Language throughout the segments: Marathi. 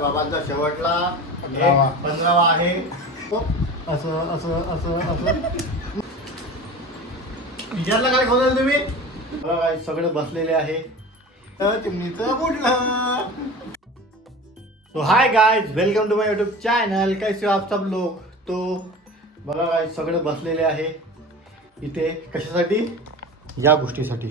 बाबांचा शेवटला 15वा आहे. असं असं असं असं टीचरला काय खोदाल तुम्ही? बघा सगळे बसलेले आहे. तर चिमणीचं बुडलं. तो hi guys, welcome to my YouTube channel. कैसे हो आप सब लोग? तो बघा गाइस सगळे बसलेले आहे इथे. कशासाठी? या गोष्टीसाठी.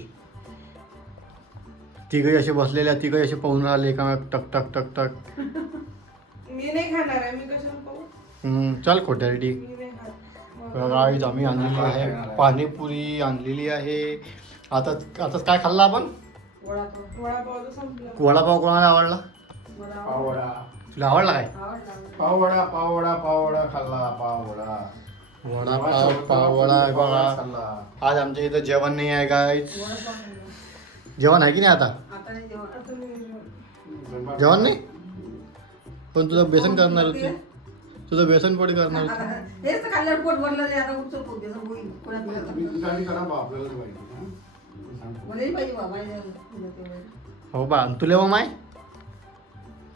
तिघही असे बसलेले आहेत, तिघही असे पाहून राहिले का टक टक टक टक. मी नाही खाणार आहे, मी कशाला पाहू? चल खोट्यासाठी. मी नाही खात. गाईज आम्ही आणलेली आहे पाणीपुरी आणलेली आहे. आताच काय खाल्लं आपण? वडापाव तर संपला. वडापाव कोणाला आवडला? पाववडा तुला आवडला काय? पाववडा पाववडा पाववडा खाल्ला. पाववडा वडापाव पाववडा बघा. खाल्ला. आज आमच्या इथं जेवण नाही आहे गाईज. जेवण आहे की नाही आता? आता नाही जेवण नाही. पण तुझं बेसन करणार होती. तुझं बेसन पोळी करणार होती. हेच तर खाल्ल्यावर पोट भरलं नाही. आता उठचं पोट द्यायचं होईल. कोणात मिळत गाडी करा बा, आपल्यालाच माहिती. मलाही पाहिजे बाबा मला हो बा. तुला मग माय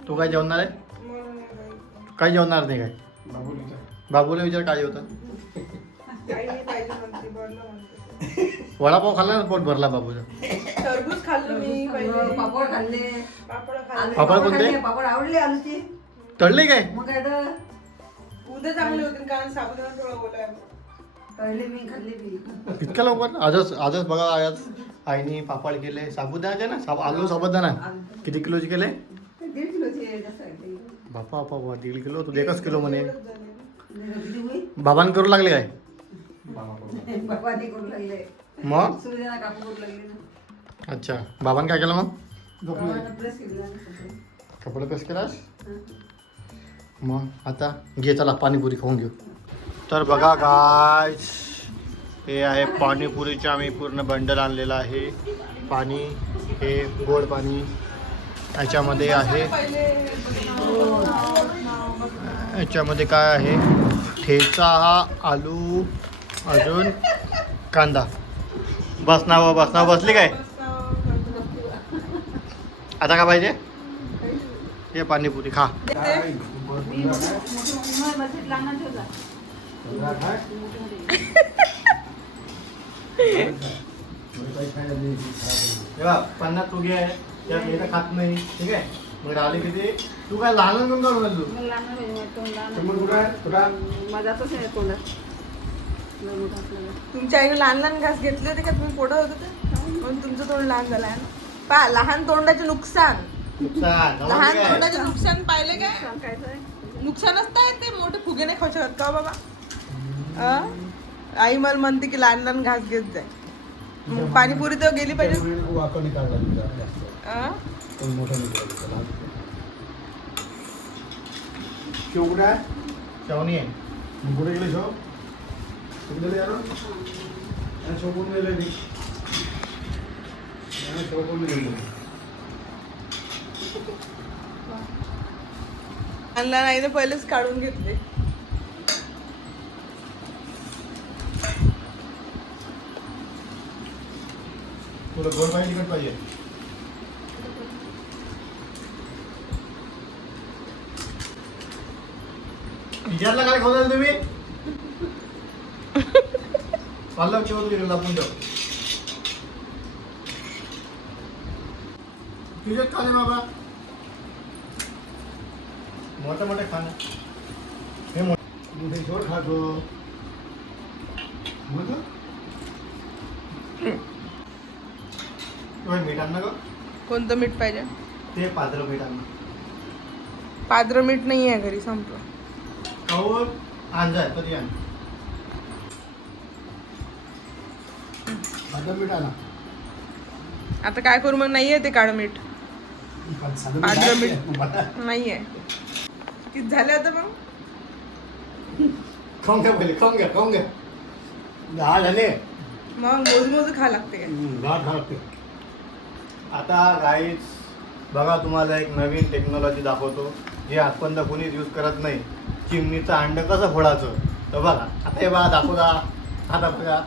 तू काय जेवणार आहे? मला नाही पाहिजे. काय जेवणार नाही काय? बाबुलीचा. बाबूला विचार काय जेवतात? काही नाही पाहिजे म्हणते, बरं म्हणते. वडापाव खाल्ला ना, पोट भरला बाबूचा. टरबूज खाल्लं मी पहिले. पापड खाल्ले. पापड खाल्ले. पापड कोणते? पापड आवडले आलूचे. तळले काय? मग काय तर उद्या चांगले होते कारण साबुदाणा थोडा ओला आहे. तळले मी खाल्ले मी. इतक्या लवकर? आजच बघा. आज आईने पापड केले. साबुदाण्याचे ना, आलू साबुदाणा किती किलोचे केले? 1.5 किलोचे जास्त आहे. बापा बापा 1.5 किलो. तू 1 किलो म्हणे. किती होईल? बाबांनी करू लागले काय? बाबांनी करू लागले. मग सूर्याला कापू करू लागले ना. अच्छा. बाबांनी काय केलं मग? बाबांना प्रेस केली ना. कपडे पेस केलास? मग आता घे, चला पाणीपुरी खाऊन घेऊ. तर बघा गाइस, हे आहे पाणीपुरीचे आम्ही पूर्ण बंडल आणलेलं आहे. पाणी हे गोड पाणी याच्यामध्ये आहे. याच्यामध्ये काय आहे? ठेचा, आलू, अजून कांदा. बस ना बसली काय? आता काय पाहिजे? हे पाणीपुरी खा. मी बजेट लागणार ठेवला. तेव्हा 50 तू घे. त्यात हे तर खात नाही. ठीक आहे. मग राहिले किती? तू काय लहान घेऊन काढून राहिलो? मला लागणार आहे, तोंडाला. शंभर कुठं आहे? तुला? माझ्यातच नाही तोंडात. लय मोठं असलेलं. तुमच्या आईने लहान लहान घास घेतले होते का तुम्ही पोटात होते ते? म्हणून तुमचं तोंड लहान झालं आहे ना. पहा, लहान तोंडाचे नुकसान. नुकसान. लहान काय? तोंडाचे नुकसान पाहिले काय? सांगायचं आहे. नुकसानच तर ते मोठे फुगे नाही खाऊ शकत का बाबा? आई मला म्हणते की लहान लहान घास घेत जाय. मग पाणीपुरी तर गेली पाहिजे. वाकं नाही काढला तुझा जास्त. अं? पण मोठा नाही काढला त्याला. शेव कुठं आहे? शेवणी आहे. मग कुठे गेले शेव? कुठे गेले यार? आणि शेव कोण गेले नाही? आणि शेव कोण गेले? लहान लहान आईने पहिलेच काढून घेतले. तुला गोड पाहिजे तिखट पाहिजे? टीचरला काय खोदाल तुम्ही? पालक ठेवत गेलो लपून ठेव. तुझ्यात खाले बाबा. मोठे मोठे खाणं. हे मोठे छोट खातो. मग मीठ आण ना ग. कोणतं मीठ पाहिजे? ते पात्र मीठ आण. पात्र मीठ नाही आहे घरी, संपलं. खाऊन आण जाय कधी आण. साधं मीठ आणा. आता काय करू मग? नाहीये ते काळं मीठ. साधं पांढरं मीठ मीठ. आहे. नाहीये. किती झाले आता मग? खाऊन घ्या पहिले. खाऊन घ्या. 10 झाले. मग मोज खा लागते काय? 10 खा लागते. आता गाईज बघा, तुम्हाला एक नवीन टेक्नॉलॉजी दाखवतो जे आजपर्यंत कोणीच यूज करत नाही. चिमणीचं अंड कसं फोडायचं तर बघा. आता हे बघा, दाखवता. आता बघा,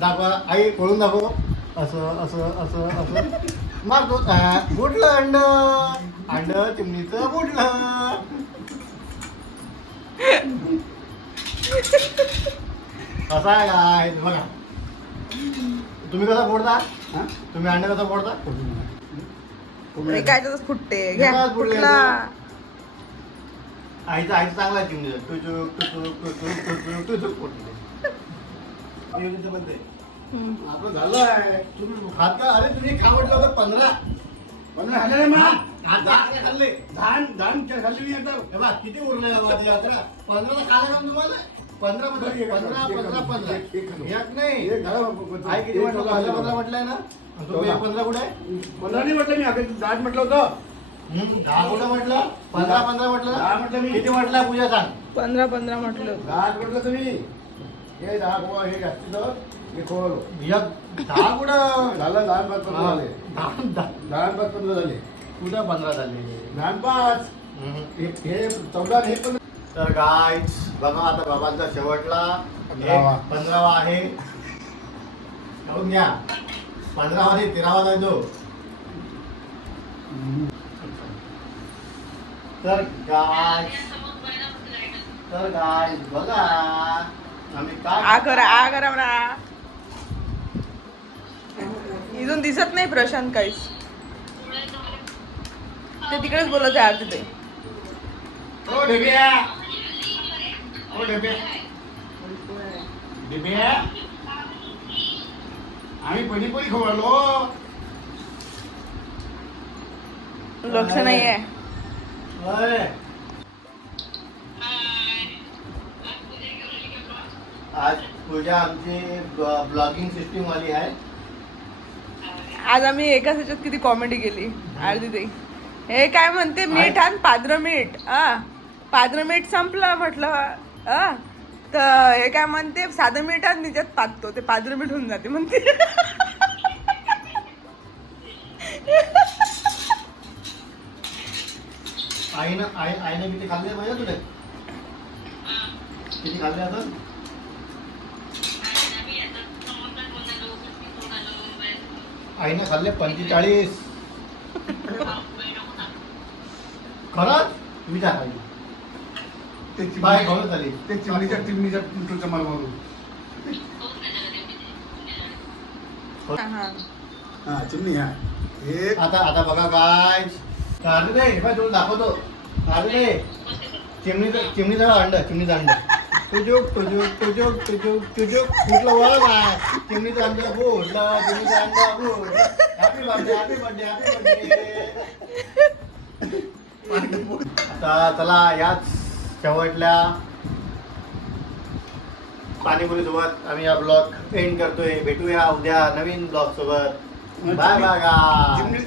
दाखवा. आई फोडून दाखव. असं असं असं असं मारतो. फुटलं अंड. अंड चिमणीचं फुटलं. कसं आहे काय बघा. तुम्ही कसं फोडता? हा? तुम्ही अंड कसं फोडता? हे काय त्याचं फुटते घ्या एकाच फुटलं फुटला. आईचं चांगला आहे चिमणीचं. टुचूक टुचूक टुचूक टुचूक टुचूक फुटले. योजनेचं बनते. आपलं झालं आहे. तुम्ही खात का? अरे तुम्ही खा म्हटलं होतं 15. 15 खाल्ले रे मा. आज 10 काय खाल्ले? धान खाल्ली मी आता. हे बघा किती उरले माझी यात्रा. 15 तर खायला का तुम्हाला? 15 एक नाही. एक झालं बाबा. आई किती म्हटलं? 15 म्हटलंय ना? तुम्ही 15 कुठे आहे? 15 नाही म्हटलं मी. आता 10 म्हटलं होतं. 10 कुठं म्हटलं? 15 म्हटलं 10 ना? म्हटलं मी. किती म्हटलं पूजा सांग? 15 म्हटलं. 10 म्हटलं तुम्ही. हे 10 गोवा हे जास्तीचं हे खोवलं. एक 10 कुठं? झालं 10 5 15 झाले. 10 10 5 15 झाले. कुठं 15 झाले? 10 5 हे 14 हे 15. तर गाईज बघा आता बाबांचा शेवटला 15वा. 15वा आहे. बघून घ्या. 15वा नाही 13वा आहे तो. तर गाईज बघा आम्ही काय आ करा म्हणा. इथून दिसत नाही प्रशांत काहीच. ते तिकडेच बोलत आहे आरती ते. ओ ढेब्या ओ ढेब्या ढेब्या आम्ही पणीपुरी खवळलो. लक्ष नाहीये. होय. आज पूजा आमची ब्लॉगिंग सिस्टीम वाली आहे. आज आम्ही एकाच ह्याच्यात किती कॉमेडी केली आरती ते. हे काय म्हणते मीठ आणि पाद्र मीठ. पाद्र मीठ संपलं म्हटलं. तर हे काय म्हणते साधं मीठ आणि निजात पाकतो ते पाद्र मीठ होऊन जाते म्हणते. आईनं किती खाल्ले पाहिजे तुला? किती खाल्ले असं? आईनं खाल्ले 45. खरंच विचार आई. ते बाय खाऊन झाली. ते चिमणीच्या तुमच्या मालवरून. हा. हा चिमणी हा. एक आता बघा काय अरे रे हे तुला दाखवतो. अरे रे चिमणीचं अंड तुझूक फुटलं वर काय चिमणीचं अंड फुटलं. चिमणीचं अंड फुटलं. Happy birthday. आता चला याच शेवटल्या पाणीपुरी सोबत आम्ही हा ब्लॉग एंड करतोय. भेटूया उद्या नवीन ब्लॉग सोबत. Bye bye. चिमणी